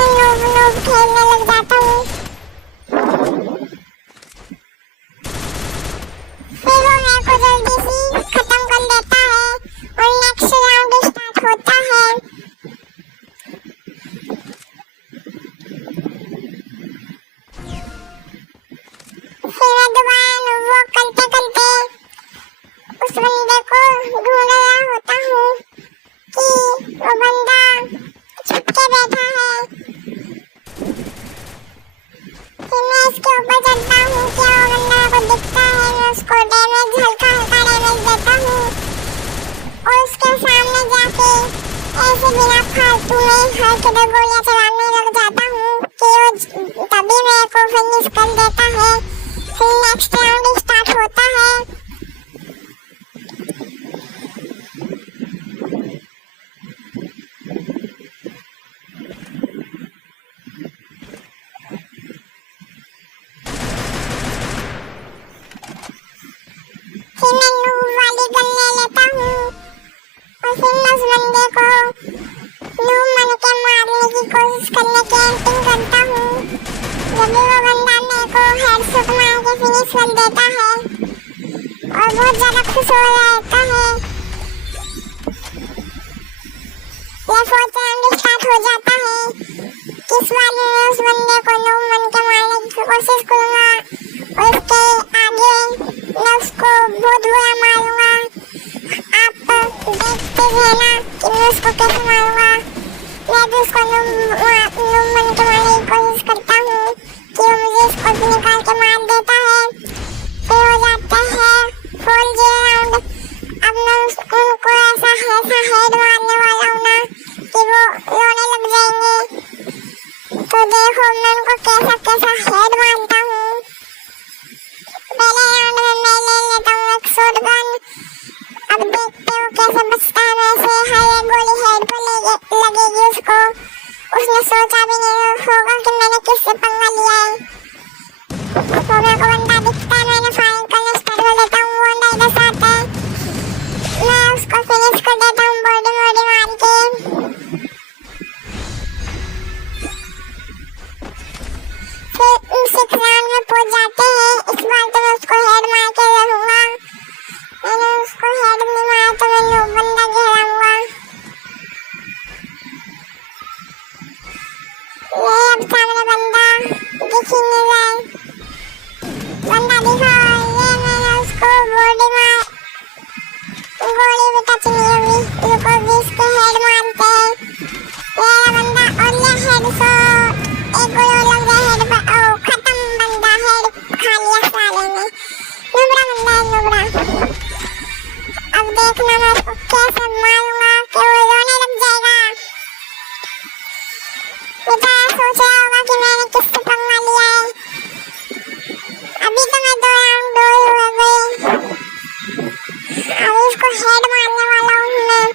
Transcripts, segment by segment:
ऐसे noob noob खेलने लग जाता हूँ। फिर वो मेरे को जल्दी सी खत्म कर देता है और नेक्स्ट राउंड स्टार्ट होता है। फिर मैं दोबारा नूब वॉक करते करते उस बंदे को ढूंढ रहा होता हूँ कि वो बंदा छुपके बैठा है। फिर मैं इसके ऊपर चढ़ता हूँ, क्या वो बंदा को दिखता है, मैं उसको डैमेज हल्का हल्का डैमेज देता हूँ और उसके सामने जाके ऐसे बिना फालतू में हर किधर गोलियां चलाने लग जाता हूँ कि वो तभी मेरे को फिनिश कर देता है। फिर नेक्स्ट राउंड स्टार्ट होता है। फिर मैं नूब वाली गन ले लेता हूँ और फिर मैं उस बंदे को नूब मन के मारने की कोशिश करने की एक्टिंग करता हूँ। जब भी वो बंदा मेरे को हेडशॉट मार के फिनिश कर देता है और बहुत ज्यादा खुश हो जाता है। ये फोर्थ राउंड स्टार्ट हो जाता है। इस बार मैं उस बंदे को नूब मन के मारने की कोशिश करूंगा और उसके आगे मैं उसको बहुत बुरा मारूंगा। आप देखते रहना कि मैं उसको कैसे मारूंगा। मैं भी उसको नूब मन के मारने की कोशिश करता हूँ कि वो मुझे स्कोप निकाल के मार देता है। फिर हो जाता है 4-0 राउंड। अब मैं उनको ऐसा हेड मारने वाला हूँ ना कि वो रोने लग जाएंगे। तो देखो मैं उनको कैसा कैसा हेड मारता हूँ। पहले राउंड में मैं ले लेता हूँ एक शॉटगन। अब देखते हो कैसे बचता है। वैसे हर एक गोली हेड पे लगेगी उसको। उसने सोचा भी नहीं होगा कि मैंने किससे पंगा लिया है। तो मेरे को बंदा दिखता है, मैंने फायरिंग करना स्टार्ट कर देता हूँ। वो बंदा इधर से आता है, मैं उसको फिनिश कर देता हूँ बॉडी बॉडी मार के। फिर 6 राउंड में पहुंच जाते हैं। इस बार तो मैं उसको हेड मार के रहूंगा। मैंने उसको हेड नहीं मारा तो मैं नूब बंदा घेराऊंगा। ये अब सामने बंदा दिख ही नहीं रहा है। बंदा दिखा, ये मैंने उसको बॉडी मार, गोली भी टच नहीं हुई। रुको भी इसके हेड मारते हैं। ये बंदा और ये हेडशॉट, एक गोली और लग गया हेड पर। ओ खत्म, बंदा हेड खा लिया साले ने। नुबड़ा बंदा है, नुबड़ा। अब देखना मैं उसको कैसे मारूंगा कि वो रोने लग जाएगा। बेचारा सोच रहा होगा कि मैंने किससे पंगा लिया है। अभी तो मैं 2 राउंड 2 ही हुए गए। अभी इसको हेड मारने वाला हूँ मैं।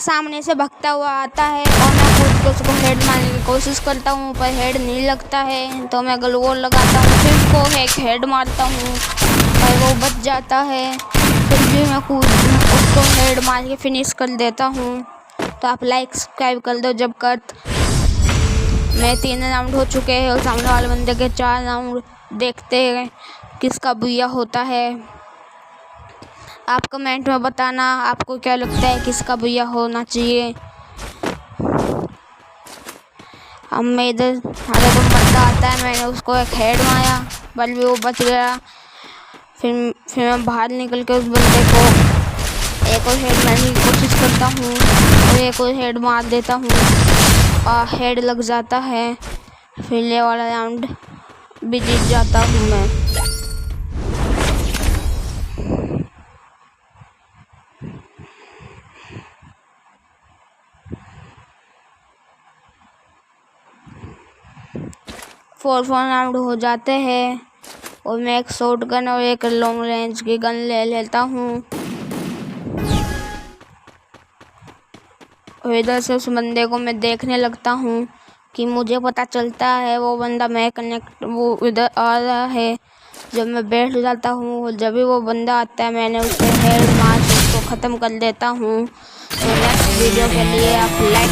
सामने से भगता हुआ आता है और मैं खुद को उसको हेड मारने की कोशिश करता हूँ पर हेड नहीं लगता है। तो मैं ग्लूवॉल लगाता हूँ, फिर उसको एक हेड मारता हूँ और वो बच जाता है। फिर भी मैं खुद उसको हेड मार के फिनिश कर देता हूँ। तो आप लाइक सब्सक्राइब कर दो। जब कट मैं 3 राउंड हो चुके हैं और सामने वाले बंदे के 4 राउंड। देखते हैं किसका बुया होता है। आप कमेंट में बताना आपको क्या लगता है किसका बुया होना चाहिए। अब मैं इधर हमारे को बंदा आता है, मैंने उसको एक हेड मारा पर भी वो बच गया। फिर मैं बाहर निकल के उस बंदे को एक और हेड मारने की कोशिश करता हूँ और एक और हेड मार देता हूँ और हेड लग जाता है। फिर ये वाला राउंड भी जीत जाता हूँ मैं। फोर राउंड हो जाते हैं और मैं एक शॉर्ट गन और एक लॉन्ग रेंज की गन ले लेता हूँ और इधर से उस बंदे को मैं देखने लगता हूँ कि मुझे पता चलता है वो बंदा वो इधर आ रहा है। जब मैं बैठ जाता हूँ जब भी वो बंदा आता है मैंने उसे हेड मार ख़त्म कर देता हूँ। तो नेक्स्ट वीडियो के लिए आप लाइक